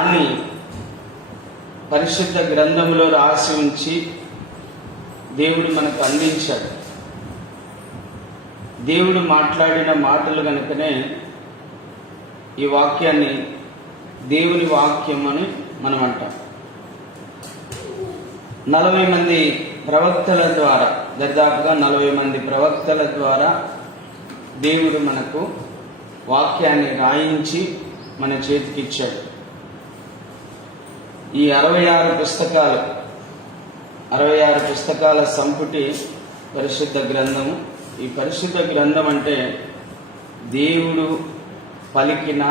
అని పరిశుద్ధ గ్రంథంలో రాసి ఉంచి దేవుడు మనకు అందించాడు. దేవుడు మాట్లాడిన మాటలు కనుకనే ఈ వాక్యాన్ని దేవుని వాక్యం అని మనం అంటాం. 40 మంది ప్రవక్తల ద్వారా, దాదాపుగా 40 మంది ప్రవక్తల ద్వారా దేవుడు మనకు వాక్యాన్ని రాయించి మన చేతికిచ్చాడు. ఈ 66 పుస్తకాల సంపుటి పరిశుద్ధ గ్రంథము. ఈ పరిశుద్ధ గ్రంథం అంటే దేవుడు పలికిన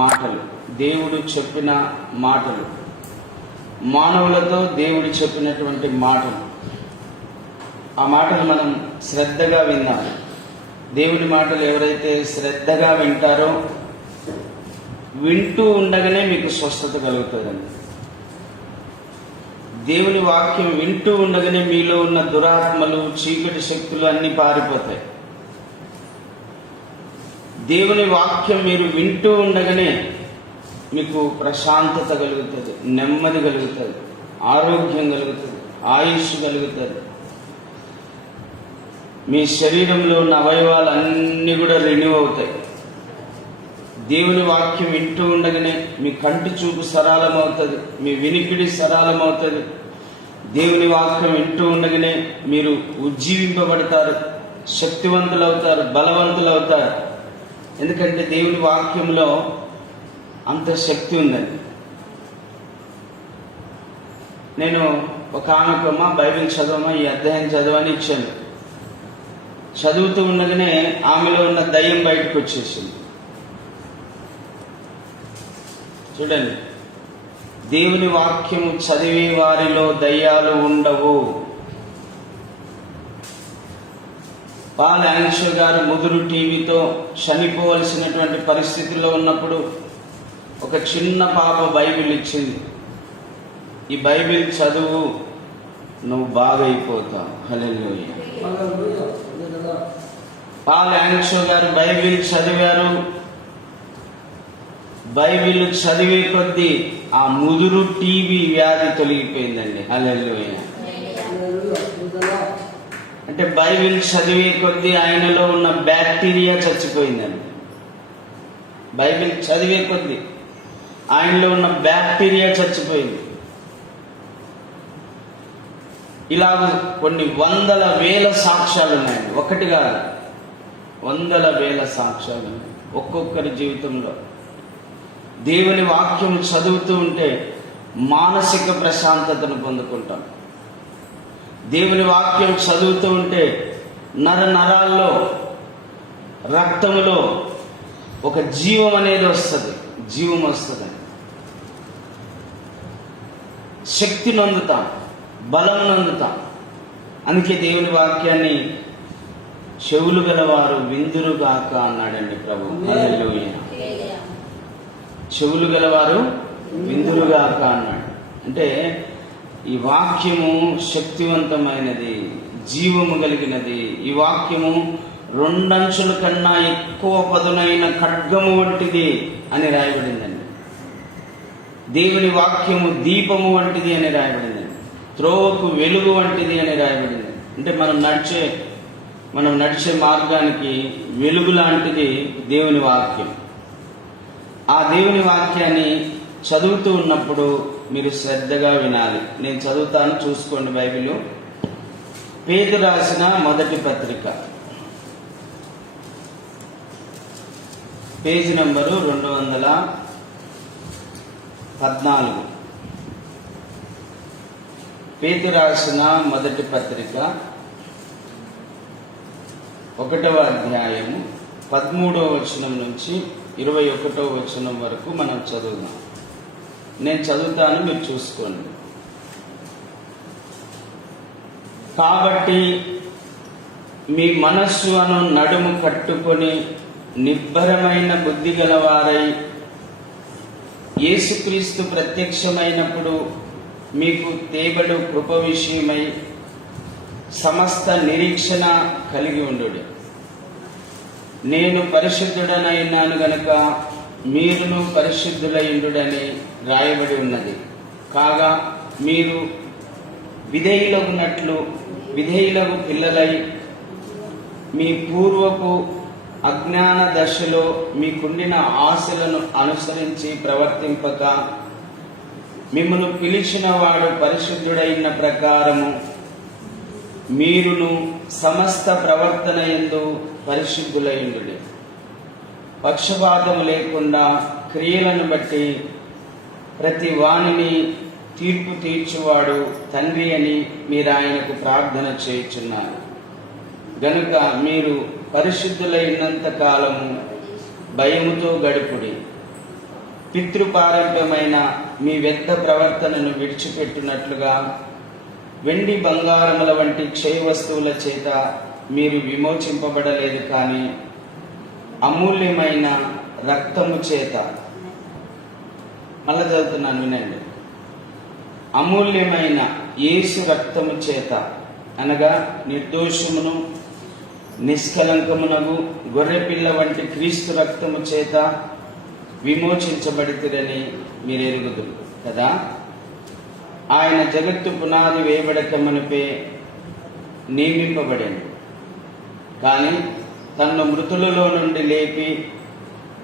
మాటలు, దేవుడు చెప్పిన మాటలు, మానవులతో దేవుడు చెప్పినటువంటి మాటలు. ఆ మాటలు మనం శ్రద్ధగా వినాలి. దేవుని మాటలు ఎవరైతే శ్రద్ధగా వింటారో వింటూ ఉండగానే మీకు స్వస్థత కలుగుతుందండి. దేవుని వాక్యం వింటూ ఉండగానే మీలో ఉన్న దురాత్మలు, చీకటి శక్తులు అన్నీ పారిపోతాయి. దేవుని వాక్యం మీరు వింటూ ఉండగానే మీకు ప్రశాంతత కలుగుతుంది, నెమ్మది కలుగుతుంది, ఆరోగ్యం కలుగుతుంది, ఆయుష్ కలుగుతుంది. మీ శరీరంలో ఉన్న అవయవాలు అన్నీ కూడా రెన్యూ అవుతాయి. దేవుని వాక్యం వింటూ ఉండగానే మీ కంటి చూపు సరళమవుతుంది, మీ వినికిడి సరళమవుతుంది. దేవుని వాక్యం వింటూ ఉండగానే మీరు ఉజ్జీవింపబడతారు, శక్తివంతులు అవుతారు, బలవంతులు అవుతారు. ఎందుకంటే దేవుని వాక్యంలో అంత శక్తి ఉందండి. నేను ఒక ఆమెకమ్మా బైబిల్ చదవమా, ఈ అధ్యాయం చదవని ఇచ్చాను. చదువుతూ ఉండగానే ఆమెలో ఉన్న దయ్యం బయటకు వచ్చేసింది. చూడండి, దేవుని వాక్యము చదివే వారిలో దయ్యాలు ఉండవు. పాల్ యాంగ్షో గారు ముదురు టీవీతో చనిపోవలసినటువంటి పరిస్థితుల్లో ఉన్నప్పుడు ఒక చిన్న పాప బైబిల్ ఇచ్చింది. ఈ బైబిల్ చదువు, నువ్వు బాగైపోతావు. హల్లెలూయా. పాల్ యాంగ్షో గారు బైబిల్ చదివారు. బైబిల్ చదివే కొద్దీ ఆ ముదురు టీవీ వ్యాధి తొలగిపోయిందండి. హల్లెలూయా. అంటే బైబిల్ చదివే కొద్దీ ఆయనలో ఉన్న బ్యాక్టీరియా చచ్చిపోయిందండి. బైబిల్ చదివే కొద్దీ ఆయనలో ఉన్న బ్యాక్టీరియా చచ్చిపోయింది. ఇలా కొన్ని వందల వేల సాక్ష్యాలు ఉన్నాయండి. ఒకటి కాదు, వందల వేల సాక్ష్యాలు ఉన్నాయి ఒక్కొక్కరి జీవితంలో. దేవుని వాక్యం చదువుతూ ఉంటే మానసిక ప్రశాంతతను పొందుకుంటాం. దేవుని వాక్యం చదువుతూ ఉంటే నరాల్లో, రక్తంలో ఒక జీవం అనేది వస్తుంది, జీవం వస్తుంది. శక్తి నొందుతాం, బలం నొందుతాం. అందుకే దేవుని వాక్యాన్ని చెవులు గలవారు విందురుగాక అన్నాడండి ప్రభు. హల్లెలూయా. చెవులు గలవారు విందురుగాక అన్నాడు. అంటే ఈ వాక్యము శక్తివంతమైనది, జీవము కలిగినది. ఈ వాక్యము 2 అంచుల కన్నా ఎక్కువ పదునైన ఖడ్గము వంటిది అని రాయబడిందండి. దేవుని వాక్యము దీపము వంటిది అని రాయబడిందండి. త్రోవకు వెలుగు వంటిది అని రాయబడింది. అంటే మనం నడిచే మార్గానికి వెలుగు లాంటిది దేవుని వాక్యం. ఆ దేవుని వాక్యాన్ని చదువుతూ ఉన్నప్పుడు మీరు శ్రద్ధగా వినాలి. నేను చదువుతాను, చూసుకోండి. బైబిల్ పేతురు రాసిన మొదటి పత్రిక, పేజీ నంబరు 214. పేతురు రాసిన మొదటి పత్రిక 1వ అధ్యాయము 13వ వచనం నుంచి 21వ వచనం వరకు మనం చదువుదాం. నేను చదువుతాను, మీరు చూసుకోండి. కాబట్టి మీ మనస్సు అను నడుము కట్టుకొని నిబ్బరమైన బుద్ధి గలవారై యేసుక్రీస్తు ప్రత్యక్షమైనప్పుడు మీకు తేబడు కృప విషయమై సమస్త నిరీక్షణ కలిగి ఉండుడి. నేను పరిశుద్ధుడనైనాను గనుక మీరును పరిశుద్ధులైండుడని రాయబడి ఉన్నది. కాగా మీరు విధేయులకు పిల్లలై మీ పూర్వపు అజ్ఞాన దశలో మీకుండిన ఆశలను అనుసరించి ప్రవర్తింపక, మిమ్మల్ని పిలిచిన వాడు పరిశుద్ధుడైన ప్రకారము మీరును సమస్త ప్రవర్తన యందు పరిశుద్ధులైండుడి. పక్షపాతము లేకుండా క్రియలను బట్టి ప్రతి వానిని తీర్పు తీర్చువాడు తండ్రి అని మీరు ఆయనకు ప్రార్థన చేయుచున్నారు. గనుక మీరు పరిశుద్ధులైనంత కాలము భయముతో గడుపుడి. పితృపారంభ్యమైన మీ వ్యర్థ ప్రవర్తనను విడిచిపెట్టినట్లుగా వెండి బంగారముల వంటి క్షయ వస్తువుల చేత మీరు విమోచింపబడలేదు, కానీ అమూల్యమైన రక్తము చేత, మళ్ళా చదువుతున్నాను వినండి, అమూల్యమైన యేసు రక్తము చేత, అనగా నిర్దోషమును నిష్కలంకమునగు గొర్రెపిల్ల వంటి క్రీస్తు రక్తము చేత విమోచించబడితిరని మీరు ఎరుగుదురు కదా. ఆయన జగత్తు పునాది వేయబడక మునుపే నియమింపబడాడు. కానీ తన్ను మృతులలో నుండి లేపి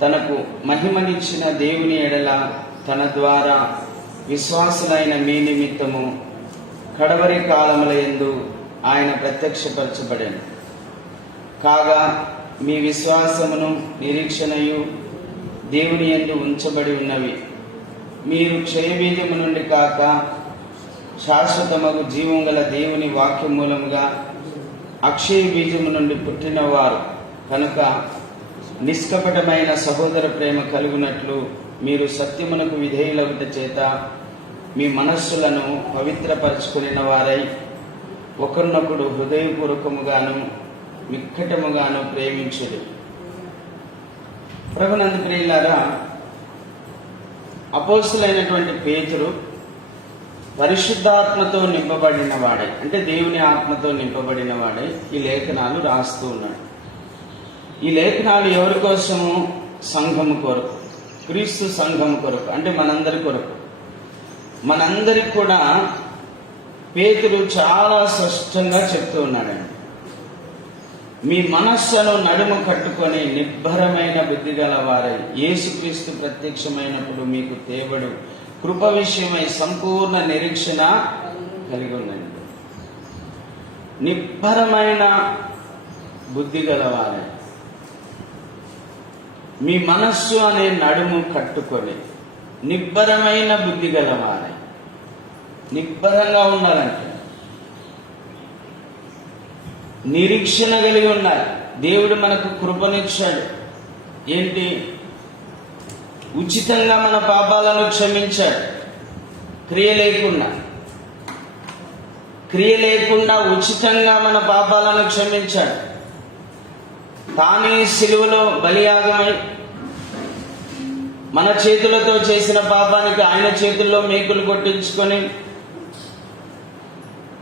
తనకు మహిమనిచ్చిన దేవుని ఎడల తన ద్వారా విశ్వాసులైన మీ నిమిత్తము కడవరి కాలముల యందు ఆయన ప్రత్యక్షపరచబడాడు. కాగా మీ విశ్వాసమును నిరీక్షణయు దేవుని యందు ఉంచబడి ఉన్నవి. మీరు క్షయబీజము నుండి కాక శాశ్వతమగు జీవం గల దేవుని వాక్య మూలముగా అక్షయ బీజము నుండి పుట్టినవారు కనుక నిష్కపటమైన సహోదర ప్రేమ కలుగునట్లు మీరు సత్యమునకు విధేయులగుట చేత మీ మనస్సులను పవిత్రపరచుకుని వారై ఒకరినొకడు హృదయపూర్వకముగాను మిక్కటముగాను ప్రేమించుడు. ప్రభునందు ప్రియులారా, అపోస్తులైనటువంటి పేతురు పరిశుద్ధాత్మతో నింపబడిన వాడై, అంటే దేవుని ఆత్మతో నింపబడిన వాడై ఈ లేఖనాలు రాస్తూ ఉన్నాడు. ఈ లేఖనాలు ఎవరి కోసము? సంఘము కొరకు, క్రీస్తు సంఘం కొరకు, అంటే మనందరి కొరకు. మనందరికి కూడా పేతురు చాలా స్పష్టంగా చెప్తూ ఉన్నాడండి. మీ మనస్సును నడుము కట్టుకొని నిబ్బరమైన బుద్ధి గల వారై యేసుక్రీస్తు ప్రత్యక్షమైనప్పుడు మీకు తేబడు కృప విషయమై సంపూర్ణ నిరీక్షణ కలిగి ఉండండి. నిబ్బరమైన బుద్ధి గలవారై మీ మనస్సు అనే నడుము కట్టుకొని నిబ్బరమైన బుద్ధి గలవారై, నిబ్బరంగా ఉండాలంటే నిరీక్షణ కలిగి ఉండాలి. దేవుడు మనకు కృపనిచ్చాడు. ఏంటి? ఉచితంగా మన పాపాలను క్షమించాడు. క్రియ లేకుండా ఉచితంగా మన పాపాలను క్షమించాడు. తానే సిలువలో బలియాగమై మన చేతులతో చేసిన పాపానికి ఆయన చేతుల్లో మేకులు కొట్టించుకొని,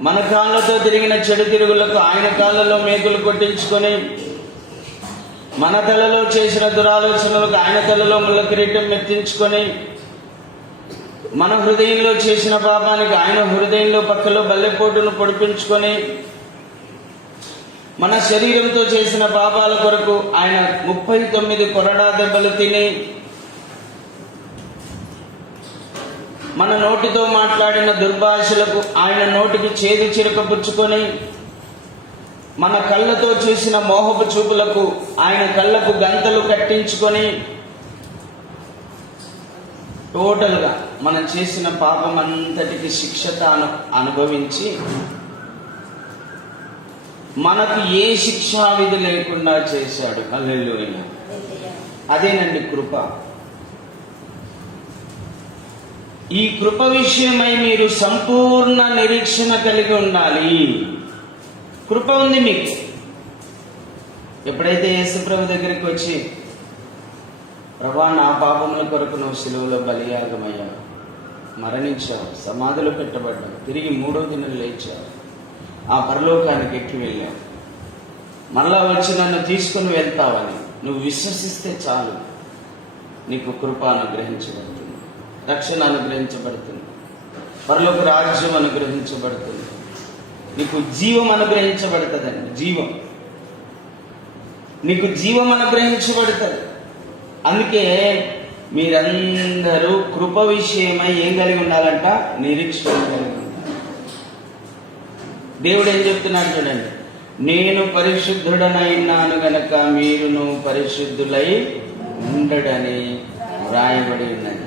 మన కాళ్ళతో తిరిగిన చెడు తిరుగులకు ఆయన కాళ్ళలో మేకులు కొట్టించుకొని, మన తలలో చేసిన దురాలోచనలకు ఆయన తలలో ముళ్ళ కిరీటం మెత్తించుకొని, మన హృదయంలో చేసిన పాపానికి ఆయన హృదయంలో పక్కలో బల్లెపోటును పొడిపించుకొని, మన శరీరంతో చేసిన పాపాల కొరకు ఆయన 39 కొరడా దెబ్బలు తిని, మన నోటితో మాట్లాడిన దుర్భాషలకు ఆయన నోటికి చేదు చిరక పుచ్చుకొని, మన కళ్ళతో చేసిన మోహపు చూపులకు ఆయన కళ్ళకు గంతలు కట్టించుకొని, టోటల్గా మనం చేసిన పాపం అంతటికి శిక్ష తాను అనుభవించి మనకు ఏ శిక్షా విధి లేకుండా చేశాడు. హల్లెలూయా. అదేనండి కృప. ఈ కృప విషయమై మీరు సంపూర్ణ నిరీక్షణ కలిగి ఉండాలి. కృప ఉంది మీకు. ఎప్పుడైతే యేసుప్రభు దగ్గరికి వచ్చి, ప్రభా నా పాపముల కొరకు నువ్వు సిలువలో బలియాగమయ్యావు, మరణించావు, సమాధిలో పెట్టబడ్డావు, తిరిగి 3వ దినం లేచావు, ఆ పరలోకానికి ఎక్కి వెళ్ళావు, మళ్ళా వచ్చి నన్ను తీసుకుని వెళ్తావని నువ్వు విశ్వసిస్తే చాలు. నీకు కృప అనుగ్రహించబడుతుంది, రక్షణ అనుగ్రహించబడుతుంది, పరలోక రాజ్యం అనుగ్రహించబడుతుంది, నీకు జీవం అనుగ్రహించబడుతుందండి. జీవం, నీకు జీవం అనుగ్రహించబడుతుంది. అందుకే మీరందరూ కృప విషయమై ఏం కలిగి ఉండాలంట? నిరీక్షణ కలిగి ఉండాలి. దేవుడు ఏం చెప్తున్నాడు చూడండి, నేను పరిశుద్ధుడనైనాను గనక మీరును పరిశుద్ధులై ఉండడని వ్రాయబడి ఉన్నది.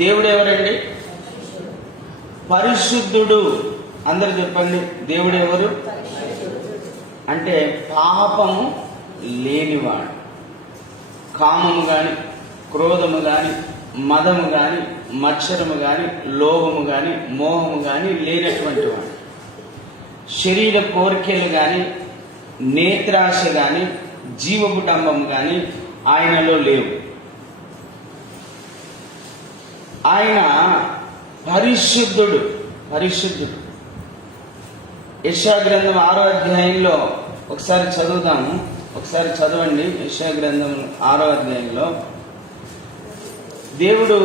దేవుడు ఎవరండి? పరిశుద్ధుడు. అందరూ చెప్పండి, దేవుడు ఎవరు అంటే పాపము లేనివాడు, కామము గాని, క్రోధము గాని, మదము గాని, మత్సరము గాని, లోభము గాని, మోహము గాని లేనటువంటి వాడు. శరీర కోరికలు గాని, నేత్రాశ గాని, జీవపుటంబము గాని ఆయనలో లేవు. ఆయన పరిశుద్ధుడు. పరిశుద్ధుడు. యెషయా గ్రంథం 6వ అధ్యాయంలో ఒకసారి చదువుదాము. ఒకసారి చదవండి. యెషయా గ్రంథం 6వ అధ్యాయంలో దేవుడు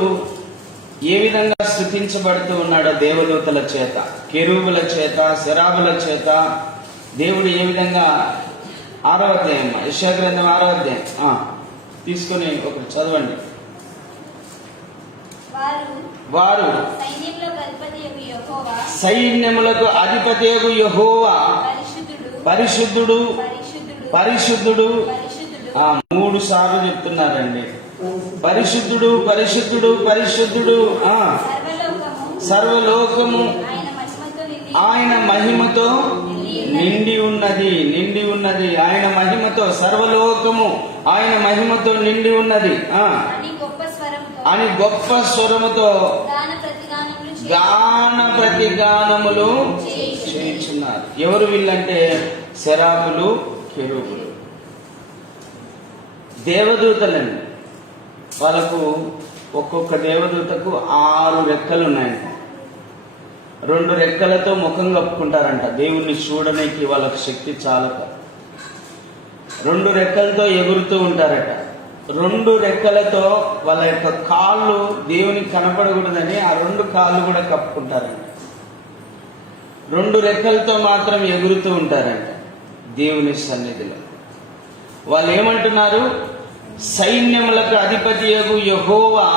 ఏ విధంగా స్తుతించబడుతూ ఉన్నాడో దేవదూతల చేత, కెరూబుల చేత, శరాబుల చేత దేవుడు ఏ విధంగా 6వ అధ్యాయం, యెషయా గ్రంథం 6వ అధ్యాయం తీసుకొని ఒకరు చదవండి. వారు సైన్యములకు అధిపతియగు యెహోవా పరిశుద్ధుడు, పరిశుద్ధుడు. 3 సార్లు చెప్తున్నారండి. పరిశుద్ధుడు, పరిశుద్ధుడు, పరిశుద్ధుడు. సర్వలోకము ఆయన మహిమతో నిండి ఉన్నది, నిండి ఉన్నది. ఆయన మహిమతో సర్వలోకము ఆయన మహిమతో నిండి ఉన్నది అని గొప్ప స్వరముతో గాన ప్రతిగానములు చేయించున్నారు. ఎవరు వీళ్ళంటే శరాబులు, కెరూబులు, దేవదూతలండి. వాళ్ళకు ఒక్కొక్క దేవదూతకు 6 రెక్కలు ఉన్నాయంట. 2 రెక్కలతో ముఖం కప్పుకుంటారంట దేవుణ్ణి చూడడానికి. వాళ్ళకు శక్తి చాలక 2 రెక్కలతో ఎగురుతూ ఉంటారట. 2 రెక్కలతో వాళ్ళ యొక్క కాళ్ళు దేవునికి కనపడకూడదని ఆ 2 కాళ్ళు కూడా కప్పుకుంటారంట. 2 రెక్కలతో మాత్రం ఎగురుతూ ఉంటారంట దేవుని సన్నిధిలో. వాళ్ళు ఏమంటున్నారు? సైన్యములకు అధిపతియగు యెహోవా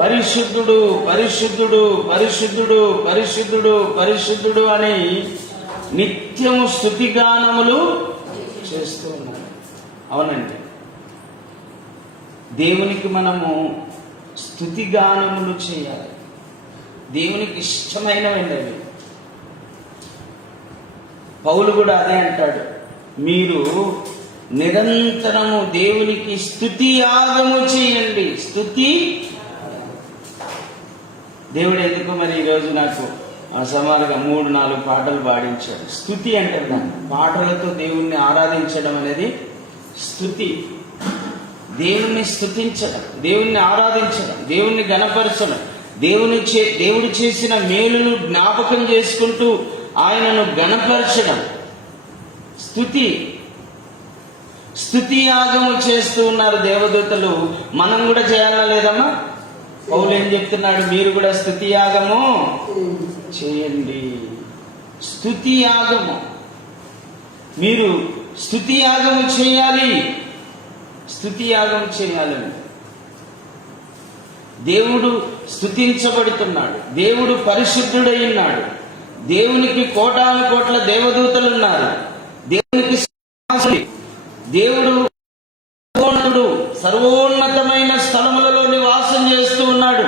పరిశుద్ధుడు, పరిశుద్ధుడు, పరిశుద్ధుడు, పరిశుద్ధుడు, పరిశుద్ధుడు అని నిత్యము స్తుతిగానములు చేస్తూ ఉన్నారు. అవునండి, దేవునికి మనము స్తుతిగానములు చేయాలి. దేవునికి ఇష్టమైనవి. పౌలు కూడా అదే అంటాడు, మీరు నిరంతరము దేవునికి స్తుతి యాగము చేయండి. స్తుతి. దేవుడు ఎందుకు మరి ఈరోజు నాకు సుమారుగా 3-4 పాటలు పాడించాడు. స్తుతి అంటే దాన్ని పాటలతో దేవుణ్ణి ఆరాధించడం అనేది స్తుతి. దేవుణ్ణి స్తుతించడం, దేవుణ్ణి ఆరాధించడం, దేవుణ్ణి గణపరచడం, దేవుడు చేసిన మేలును జ్ఞాపకం చేసుకుంటూ ఆయనను గణపరచడం స్తుతి. స్తుతి యాగము చేస్తూ ఉన్నారు దేవదూతలు. మనం కూడా చేయాలా లేదమ్మా? పౌలు ఏం చెప్తున్నాడు? మీరు కూడా స్తుతి యాగము చేయండి. స్తుతి యాగము, మీరు స్తుతి యాగము చేయాలి. స్తుతి యాగం చేయాలని దేవుడు స్తుతించబడుతున్నాడు. దేవుడు పరిశుద్ధుడై ఉన్నాడు. దేవునికి కోటాను కోట్ల దేవదూతలు ఉన్నారు. దేవునికి దేవుడు సర్వోన్నతమైన స్థలములలో నివాసం చేస్తూ ఉన్నాడు.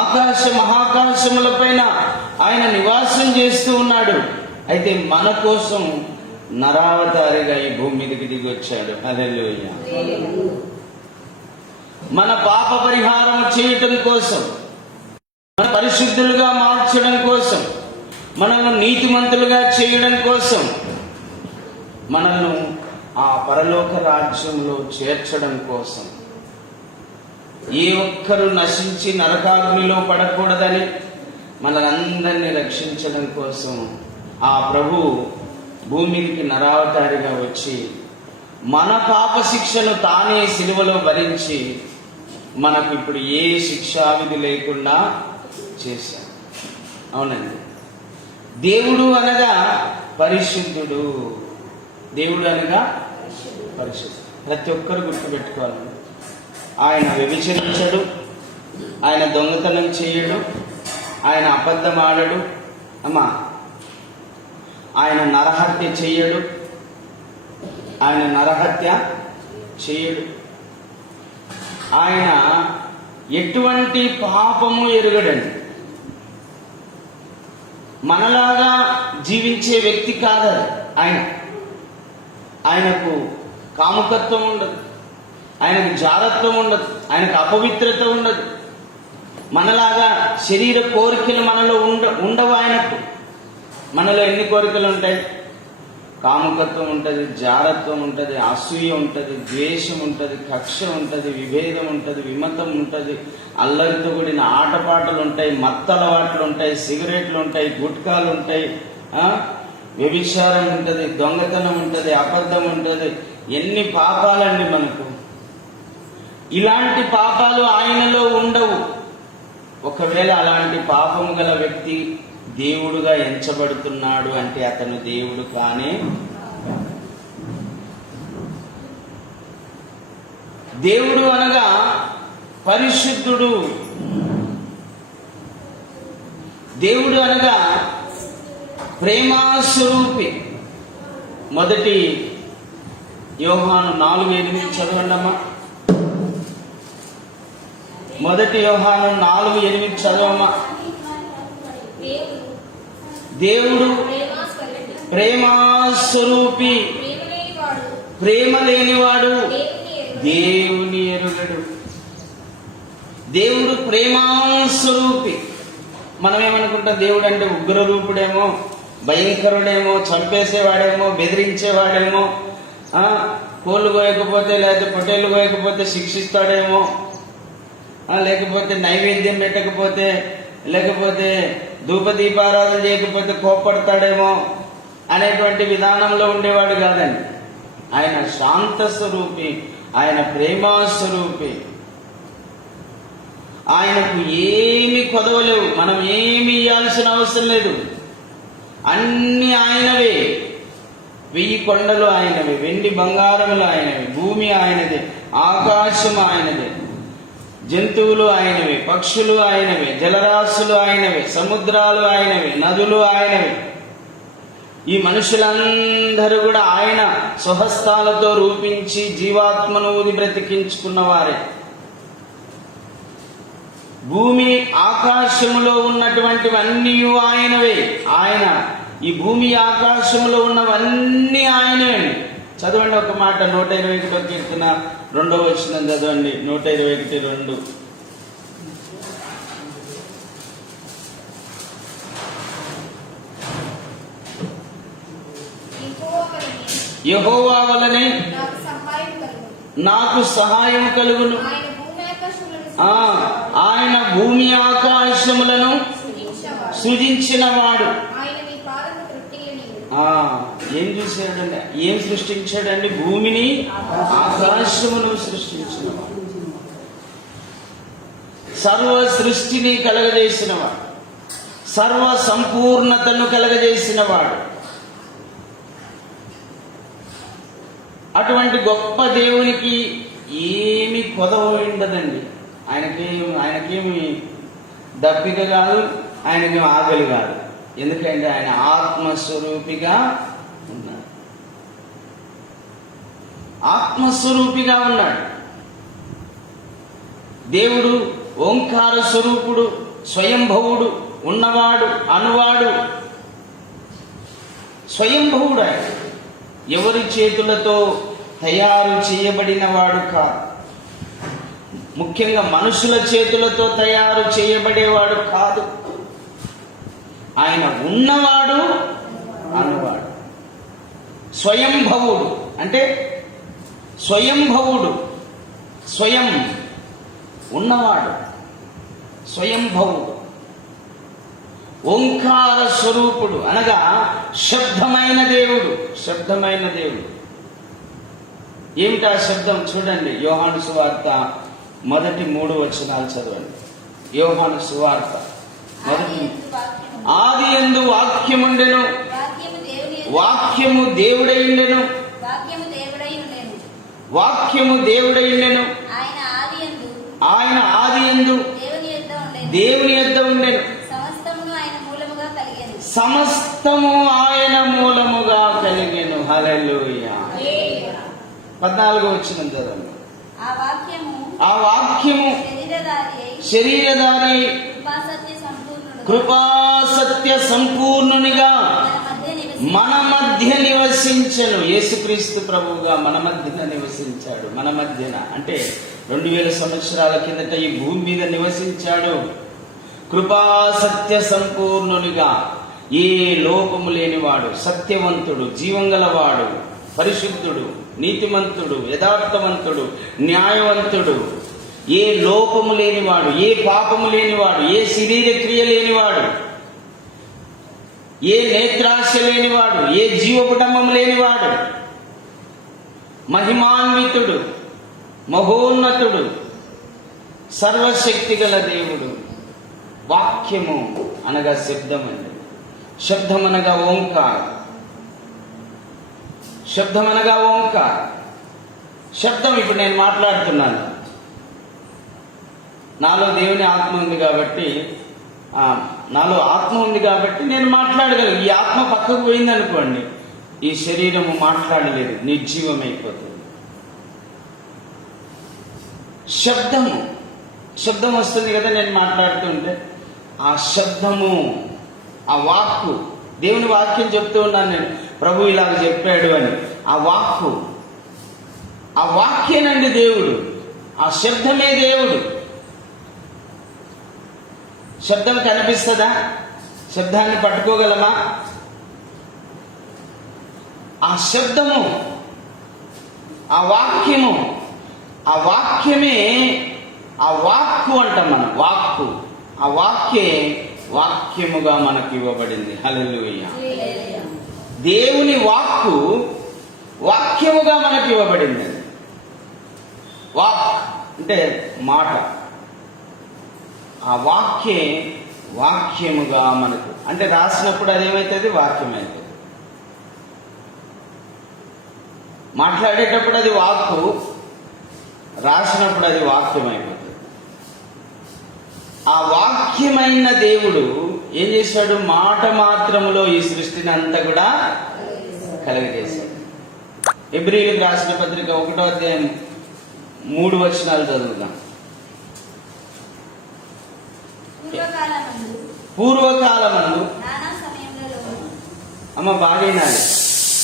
ఆకాశ మహాకాశముల పైన ఆయన నివాసం చేస్తూ ఉన్నాడు. అయితే మన కోసం నరావతారిగా ఈ భూమి మీదకి దిగి వచ్చాడు. హల్లెలూయా. మన పాప పరిహారం చేయటం కోసం, మన పరిశుద్ధులుగా మార్చడం కోసం, మనల్ని నీతిమంతులుగా చేయడం కోసం, మనల్ని ఆ పరలోక రాజ్యంలో చేర్చడం కోసం, ఏ ఒక్కరు నశించి నరకాగ్నిలో పడకూడదని మనలందరినీ రక్షించడం కోసం ఆ ప్రభు భూమికి నరావతారిగా వచ్చి మన పాప శిక్షను తానే సిలువలో భరించి మనకు ఇప్పుడు ఏ శిక్షావిధి లేకుండా చేశాడు. అవునండి. దేవుడు అనగా పరిశుద్ధుడు. దేవుడు అనగా పరిశుద్ధుడు. ప్రతి ఒక్కరు గుర్తుపెట్టుకోవాలి. ఆయన వ్యభిచరించడు, ఆయన దొంగతనం చేయడు, ఆయన అబద్ధం ఆడడు, ఆయన నరహత్య చేయడు, ఆయన ఎటువంటి పాపము ఎరుగడండి. మనలాగా జీవించే వ్యక్తి కాదు ఆయనకు కాముకత్వం ఉండదు, ఆయనకు జారత్వం ఉండదు, ఆయనకు అపవిత్రత ఉండదు. మనలాగా శరీర కోరికలు మనలో ఉండవు ఆయనకు. మనలో ఎన్ని కోరికలు ఉంటాయి? కాముకత్వం ఉంటుంది, జారత్వం ఉంటుంది, అసూయ ఉంటుంది, ద్వేషం ఉంటుంది, కక్ష ఉంటుంది, విభేదం ఉంటుంది, విమతం ఉంటుంది, అల్లరితో కూడిన ఆటపాటలు ఉంటాయి, మత్తలవాట్లు ఉంటాయి, సిగరెట్లు ఉంటాయి, గుట్కాలు ఉంటాయి, వ్యభిచారం ఉంటుంది, దొంగతనం ఉంటుంది, అబద్ధం ఉంటుంది. ఎన్ని పాపాలండి మనకు. ఇలాంటి పాపాలు ఆయనలో ఉండవు. ఒకవేళ అలాంటి పాపము గల వ్యక్తి దేవుడుగా ఎంచబడుతున్నాడు అంటే అతను దేవుడు కానే. దేవుడు అనగా పరిశుద్ధుడు. దేవుడు అనగా ప్రేమాస్వరూపి. మొదటి యోహాను 4:8 చదవండమ్మా. మొదటి యోహాను 4:8 చదవమ్మా. దేవుడు ప్రేమాస్వరూపి, ప్రేమ లేనివాడు దేవుని ఎరుగడు. దేవుడు ప్రేమాస్వరూపి. మనం ఏమనుకుంటాం? దేవుడు అంటే ఉగ్రరూపుడేమో, భయంకరుడేమో, చంపేసేవాడేమో, బెదిరించేవాడేమో, కోళ్ళు కోయకపోతే లేకపోతే పొట్టేళ్ళు కోయకపోతే శిక్షిస్తాడేమో, లేకపోతే నైవేద్యం పెట్టకపోతే, లేకపోతే ధూపదీపారాధన చేయకపోతే కోప్పడతాడేమో అనేటువంటి విధానంలో ఉండేవాడు కాదండి. ఆయన శాంత స్వరూపి, ఆయన ప్రేమాస్వరూపి. ఆయనకు ఏమి కొదవలేవు, మనం ఏమి ఇవ్వాల్సిన అవసరం లేదు. అన్ని ఆయనవే. 1000 కొండలు ఆయనవే, వెండి బంగారములు ఆయనవే, భూమి ఆయనదే, ఆకాశం ఆయనదే, జంతువులు ఆయనవే, పక్షులు ఆయనవే, జలరాశులు ఆయనవే, సముద్రాలు ఆయనవే, నదులు ఆయనవే. ఈ మనుషులందరూ కూడా ఆయన స్వహస్తాలతో రూపించి జీవాత్మను ఊది బ్రతికించుకున్నవారే. భూమి ఆకాశములో ఉన్నటువంటివన్నీ ఆయనవే. ఆయన ఈ భూమి ఆకాశంలో ఉన్నవన్నీ ఆయనే. చదవండి ఒక మాట. 121 కీర్తన 2వ వచనం చదవండి. 121:2. యెహోవా వలనే నాకు సహాయం కలుగును. ఆయన భూమి ఆకాశములను సృజించినవాడు. ఏం చూశాడండి? ఏం సృష్టించాడండి? భూమిని ఆకాశమును సృష్టించినవాడు. సర్వ సృష్టిని కలగజేసినవాడు, సర్వ సంపూర్ణతను కలగజేసినవాడు. అటువంటి గొప్ప దేవునికి ఏమి కొదవ ఉండదండి. ఆయనకేమి దప్పిక కాదు, ఆయనకి ఆకలి కాదు. ఎందుకంటే ఆయన ఆత్మస్వరూపిగా ఉన్నాడు. ఆత్మస్వరూపిగా ఉన్నాడు. దేవుడు ఓంకార స్వరూపుడు, స్వయంభవుడు, ఉన్నవాడు, అనువాడు, స్వయంభవుడు. ఆయన ఎవరి చేతులతో తయారు చేయబడిన వాడు కాదు. ముఖ్యంగా మనుషుల చేతులతో తయారు చేయబడేవాడు కాదు. ఆయన ఉన్నవాడు, అనువాడు, స్వయంభవుడు. అంటే స్వయంభవుడు, స్వయం ఉన్నవాడు, స్వయంభవుడు. ఓంకార స్వరూపుడు అనగా శబ్దమైన దేవుడు. శబ్దమైన దేవుడు. ఏమిటి ఆ శబ్దం? చూడండి, యోహాను సువార్త మొదటి 3 వచనాలు చదవండి. యోహాను సువార్త మొదటి. ఆదియందు వాక్యముండెను, వాక్యము దేవుడై ఉండెను, వాక్యము దేవుడై ఉండెను, ఆయన ఆదియందు దేవుని యొద్ద ఉండెను, సమస్తము ఆయన మూలముగా కలిగెను. హల్లెలూయా. 14వ వచనం చదవండి. ఆ వాక్యము శరీరధారి కృపా సత్య సంపూర్ణునిగా మన మధ్య నివసించెను. యేసుక్రీస్తు ప్రభువుగా మన మధ్యన నివసించాడు. మన మధ్యన అంటే 2000 సంవత్సరాల కిందట ఈ భూమి మీద నివసించాడు. కృపా సత్య సంపూర్ణునిగా, ఏ లోపము లేనివాడు, సత్యవంతుడు, జీవంగలవాడు, పరిశుద్ధుడు, నీతిమంతుడు, యథార్థవంతుడు, న్యాయవంతుడు, ఏ లోపము లేనివాడు, ఏ పాపము లేనివాడు, ఏ శరీర క్రియ లేనివాడు, ఏ నేత్రాశ లేనివాడు, ఏ జీవకుటంబం లేనివాడు, మహిమాన్వితుడు, మహోన్నతుడు, సర్వశక్తి గల దేవుడు. వాక్యము అనగా శబ్దం అండి. శబ్దం అనగా ఓంకార్. శబ్దం అనగా ఓంకార్. శబ్దం ఇప్పుడు నేను మాట్లాడుతున్నాను, నాలో దేవుని ఆత్మ ఉంది కాబట్టి, నాలో ఆత్మ ఉంది కాబట్టి నేను మాట్లాడగలను. ఈ ఆత్మ పక్కకు పోయింది అనుకోండి, ఈ శరీరము మాట్లాడలేదు, నిర్జీవమైపోతుంది. శబ్దం వస్తుంది కదా నేను మాట్లాడుతుంటే, ఆ శబ్దము, ఆ వాక్కు, దేవుని వాక్యం చెప్తూ ఉన్నాను నేను, ప్రభు ఇలాగ చెప్పాడు అని. ఆ వాక్కు, ఆ వాక్యేనండి దేవుడు. ఆ శబ్దమే దేవుడు. శబ్దం కనిపిస్తుందా? శబ్దాన్ని పట్టుకోగలమా? ఆ శబ్దము, ఆ వాక్యము, ఆ వాక్యమే, ఆ వాక్కు అంటాం మనం. వాక్కు, ఆ వాక్యే వాక్యముగా మనకు ఇవ్వబడింది. హల్లెలూయా. దేవుని వాక్కు వాక్యముగా మనకు ఇవ్వబడింది. వాక్ అంటే మాట. ఆ వాక్యే వాక్యముగా మనకు, అంటే రాసినప్పుడు అదేమవుతుంది? వాక్యమవుతుంది. మాట్లాడేటప్పుడు అది వాక్కు, రాసినప్పుడు అది వాక్యమైపోతుంది. ఆ వాక్యమైన దేవుడు ఏం చేశాడు? మాట మాత్రములో ఈ సృష్టిని అంతా కూడా కలుగజేశాడు. హెబ్రీయులకు రాసిన పత్రిక 1వ అధ్యాయం 3 వచనాలు చదువుదాం. పూర్వకాలమందు, అమ్మ బాగైనాలి,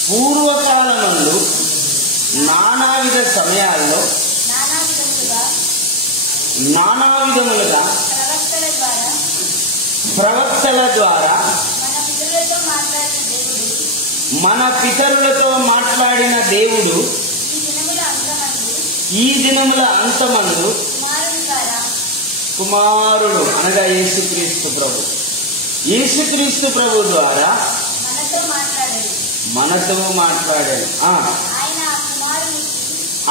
పూర్వకాలమందు నానావిధ సమయాల్లో నానా విధములుగా ప్రవక్తల ద్వారా మన పితరులతో మాట్లాడిన దేవుడు ఈ దినముల అంతమందు కుమారుడు అనగా యేసుక్రీస్తు ప్రభు, యేసుక్రీస్తు ప్రభు ద్వారా మనతో మాట్లాడాడు.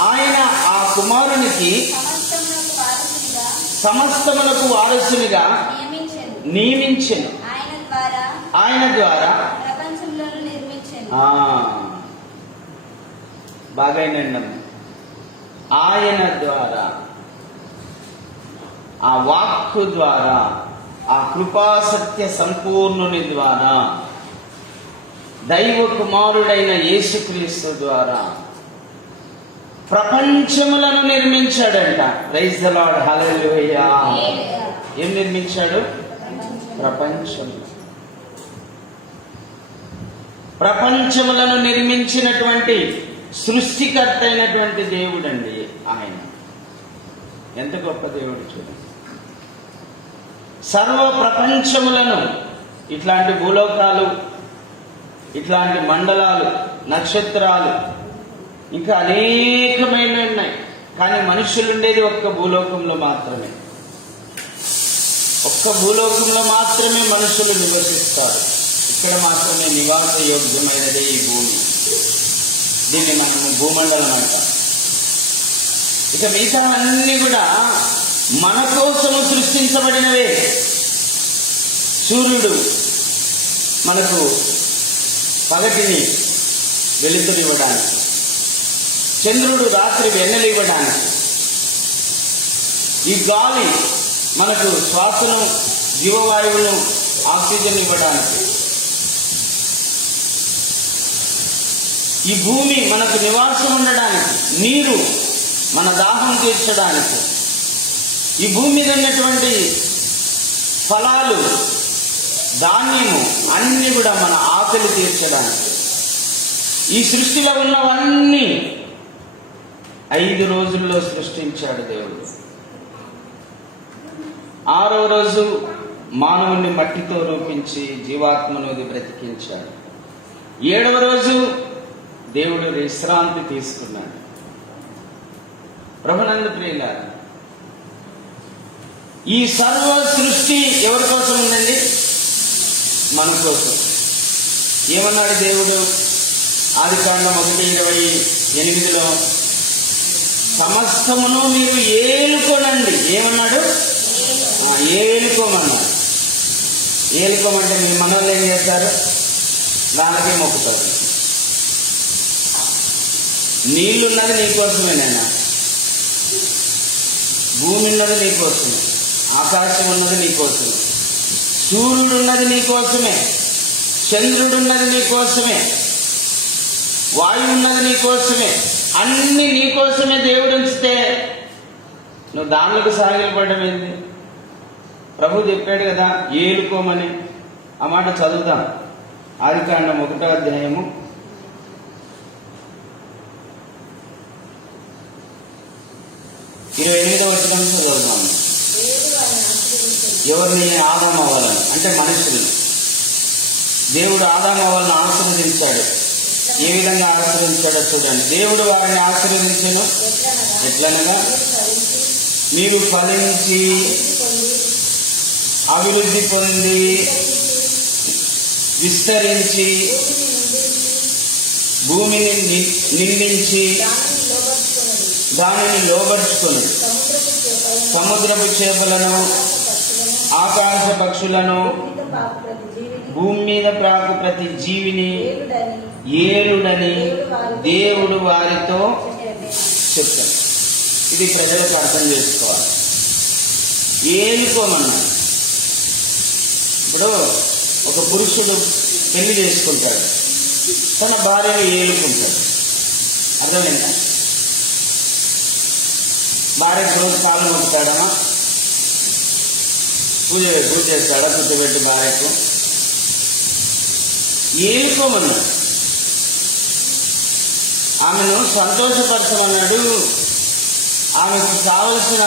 ఆయన ఆ కుమారునికి సమస్తమునకు వారసునిగా నియమించెను. ఆయన ద్వారా బాగైనండి. ఆయన ద్వారా, ఆ వాక్కు ద్వారా, ఆ కృపాసత్య సంపూర్ణుని ద్వారా, దైవ కుమారుడైన యేసుక్రీస్తు ద్వారా ప్రపంచములను నిర్మించాడంట. Praise the Lord. హల్లెలూయా. ఏం నిర్మించాడు? ప్రపంచములను నిర్మించినటువంటి సృష్టికర్త అయినటువంటి దేవుడండి ఆయన. ఎంత గొప్ప దేవుడు చూడండి. సర్వ ప్రపంచములను, ఇట్లాంటి భూలోకాలు, ఇట్లాంటి మండలాలు, నక్షత్రాలు, ఇంకా అనేకమైన ఉన్నాయి. కానీ మనుషులు ఉండేది ఒక్క భూలోకంలో మాత్రమే. ఒక్క భూలోకంలో మాత్రమే మనుషులు నివసిస్తారు. ఇక్కడ మాత్రమే నివాస యోగ్యమైనదే ఈ భూమి. దీన్ని మనము భూమండలం అంటాం. ఇక మిగతా అన్నీ కూడా మన కోసము సృష్టించబడినవే. సూర్యుడు మనకు పగటిని వెలుతురివ్వడానికి, చంద్రుడు రాత్రి వెన్నెలివ్వడానికి, ఈ గాలి మనకు శ్వాసను, జీవవాయువును, ఆక్సిజన్ ఇవ్వడానికి, ఈ భూమి మనకు నివాసం ఉండడానికి, నీరు మన దాహం తీర్చడానికి, ఈ భూమి మీద ఉన్నటువంటి ఫలాలు, ధాన్యము అన్నీ కూడా మన ఆకలి తీర్చడానికి, ఈ సృష్టిలో ఉన్నవన్నీ 5 రోజుల్లో సృష్టించాడు దేవుడు. 6వ రోజు మానవుని మట్టితో రూపించి జీవాత్మను బ్రతికించాడు. 7వ రోజు దేవుడు విశ్రాంతి తీసుకున్నాడు. ప్రభునందు ప్రియులారా, ఈ సర్వ సృష్టి ఎవరి కోసం ఉందండి? మన కోసం. ఏమన్నాడు దేవుడు? ఆదికాండం 1:28లో సమస్తమును మీరు ఏలుకోనండి. ఏమన్నాడు? ఏలుకోమన్నాడు. ఏలుకోమంటే మీ మనల్ని ఏం చేస్తారు? దానికే మొక్కుతారు. నీళ్లున్నది నీకోసమేనైనా, భూమి ఉన్నది నీకోసమే, ఆకాశం ఉన్నది నీకోసమే, సూర్యుడు ఉన్నది నీకోసమే, చంద్రుడు ఉన్నది నీకోసమే, వాయువు ఉన్నది నీకోసమే, అన్ని నీకోసమే దేవుడు ఉంచితే నువ్వు దానిలోకి సాగిలపడడం ఏంది? ప్రభు చెప్పాడు కదా ఏలుకోమని. ఆ మాట చదువుదాం. ఆదికాండం 1వ అధ్యాయము 28వ వచనం చదువుదాం. ఎవరిని? ఆదాము అవ్వాలని, అంటే మనుషులు. దేవుడు ఆదాము అవ్వాలని ఆశీర్వదించాడు. ఏ విధంగా ఆశీర్వదించాడో చూడండి. దేవుడు వారిని ఆశీర్వదించెను. ఎట్లనగా మీరు ఫలించి అభివృద్ధి పొంది విస్తరించి భూమిని నిండించి దానిని లోబర్చుకొని సముద్రపు చేపలను, ఆకాశ పక్షులను, భూమి మీద ప్రాకు ప్రతి జీవిని ఏలుడని దేవుడు వారితో చెప్తాడు. ఇది ప్రజలకు అర్థం చేసుకోవాలి. ఏలుకోమన్నాడు. ఇప్పుడు ఒక పురుషుడు పెళ్లి చేసుకుంటాడు, తన భార్యను ఏలుకుంటాడు. అర్థమైందా? భార్యకు రోజు కాళ్ళు మొక్కుతాడమా? పూజ చేస్తాడా? కూర్చోబెట్టి భార్యకు ఏలుకోమన్నాడు. ఆమెను సంతోషపరచమన్నాడు. ఆమెకు కావలసిన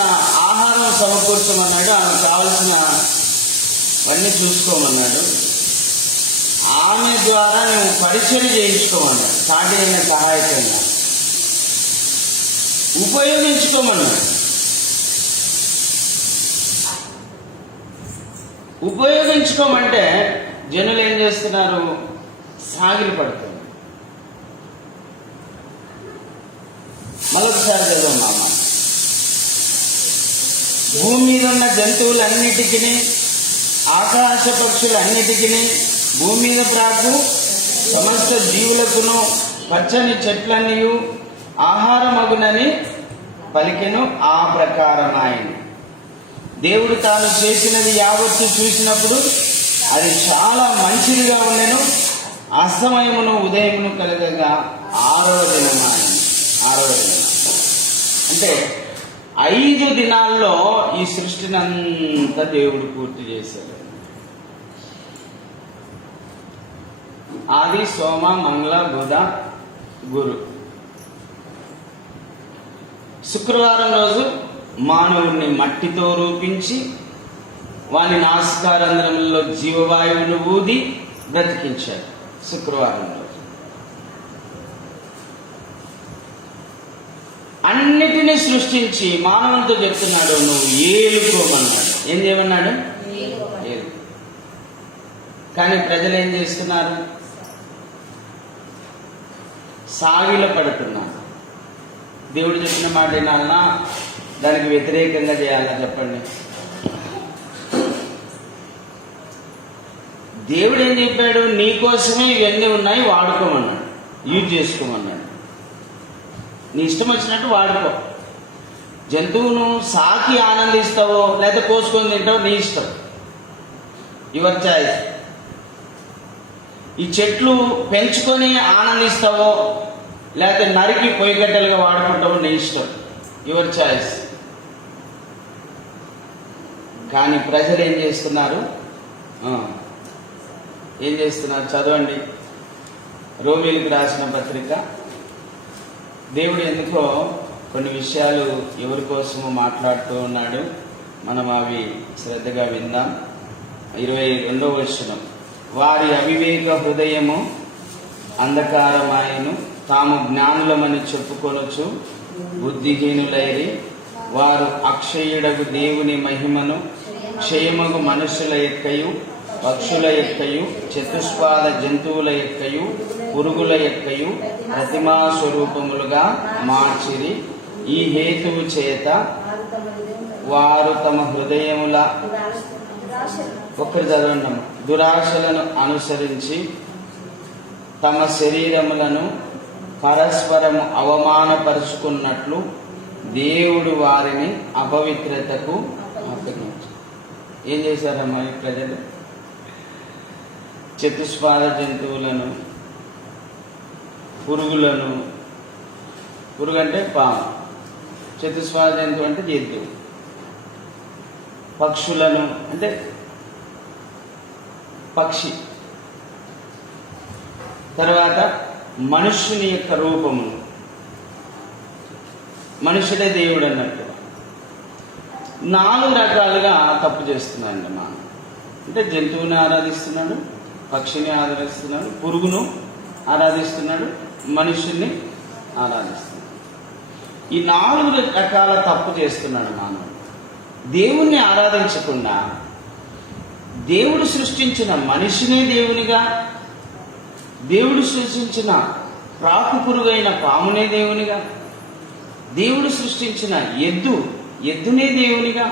ఆహారం సమకూర్చమన్నాడు. ఆమెకు కావలసిన అన్నీ చూసుకోమన్నాడు. ఆమె ద్వారా నువ్వు పరిచయం చేయించుకోమన్నాడు. సాటి అయిన సహాయకంగా ఉపయోగించుకోమన్నాడు. ఉపయోగించుకోమంటే జనులు ఏం చేస్తున్నారు? సాగిలి పడుతుంది. మరొకసారి చదవమ్మా. భూమి మీద ఉన్న జంతువులన్నిటికీ, ఆకాశ పక్షులన్నిటికీ, భూమి మీద ప్రాకు సమస్త జీవులకును పచ్చని చెట్లన్నీ ఆహారమగునని పలికెను. ఆ ప్రకారం ఆయన దేవుడు తాను చేసినది యావత్తు చూసినప్పుడు అది చాలా మంచిదిగా ఉండెను. అస్తమయమును ఉదయమును కలగగా 6వ దినం ఆయన. 6వ దినం అంటే 5 దినాల్లో ఈ సృష్టిని అంతా దేవుడు పూర్తి చేశాడు. ఆది, సోమ, మంగళ, బుధ, గురు. శుక్రవారం రోజు మానవుడిని మట్టితో రూపించి వాని నాసికారంధ్రములలో జీవవాయువును ఊది బ్రతికించాడు. శుక్రవారం రోజు అన్నిటినీ సృష్టించి మానవునితో చెప్తున్నాడు, నువ్వు ఏలుకోమన్నాడు. ఏం చేయమన్నాడు? ఏలు. కానీ ప్రజలు ఏం చేస్తున్నారు? సాగిల పడుతున్నారు. దేవుడు చెప్పిన మాట వినాలన్నా దానికి వ్యతిరేకంగా చేయాలన్నా చెప్పండి? దేవుడు ఏం చెప్పాడు? నీకోసమే ఇవన్నీ ఉన్నాయి, వాడుకోమన్నాడు, యూజ్ చేసుకోమన్నాడు. నీ ఇష్టం వచ్చినట్టు వాడుకో. జంతువును సాకి ఆనందిస్తావో లేదా కోసుకొని తింటావో నీ ఇష్టం, యువర్ చాయిస్. ఈ చెట్లు పెంచుకొని ఆనందిస్తావో లేకపోతే నరికి పొయ్యిగడ్డలుగా వాడుకుంటావో నీ ఇష్టం, యువర్ చాయిస్. కానీ ప్రజలు ఏం చేస్తున్నారు? చదవండి రోమీయులకు రాసిన పత్రిక. దేవుడు ఎందుకో కొన్ని విషయాలు ఎవరి కోసమో మాట్లాడుతూ ఉన్నాడు. మనం అవి శ్రద్ధగా విందాం. 22వ వచనం, వారి అవివేక హృదయము అంధకారమాయను, తాము జ్ఞానులమని చెప్పుకొనొచ్చు బుద్ధిహీనులైరి. వారు అక్షయుడగు దేవుని మహిమను క్షయమగు మనుషుల యొక్కయు పక్షుల యొక్కయు చతుష్పాద జంతువుల యొక్కయు పురుగుల యొక్కయు ప్రతిమా స్వరూపములుగా మార్చిరి. ఈ హేతువు చేత వారు తమ హృదయముల దురాశలను అనుసరించి తమ శరీరములను పరస్పరము అవమానపరుచుకున్నట్లు దేవుడు వారిని అపవిత్రతకు అప్పగించారు. ఏం చేశారమ్మా ఈ ప్రజలు? చతుష్పాద జంతువులను, పురుగులను, పురుగు అంటే పాము, చతుష్పాద జంతువు అంటే జంతువు, పక్షులను అంటే పక్షి, తర్వాత మనుష్యుని యొక్క రూపమును, మనుషుడే దేవుడు అన్నట్టు 4 రకాలుగా తప్పు చేస్తున్నాడండి. అంటే జంతువుని ఆరాధిస్తున్నాడు, పక్షిని ఆరాధిస్తున్నాడు, పురుగును ఆరాధిస్తున్నాడు, మనుషుల్ని ఆరాధిస్తున్నాడు. ఈ 4 రకాల తప్పు చేస్తున్నాడు మానవుడు. దేవుణ్ణి ఆరాధించకుండా దేవుడు సృష్టించిన మనిషినే దేవునిగా, దేవుడు సృష్టించిన ప్రాకు పురుగైన పామునే దేవునిగా, దేవుడు సృష్టించిన ఎద్దునే దేవునిగా,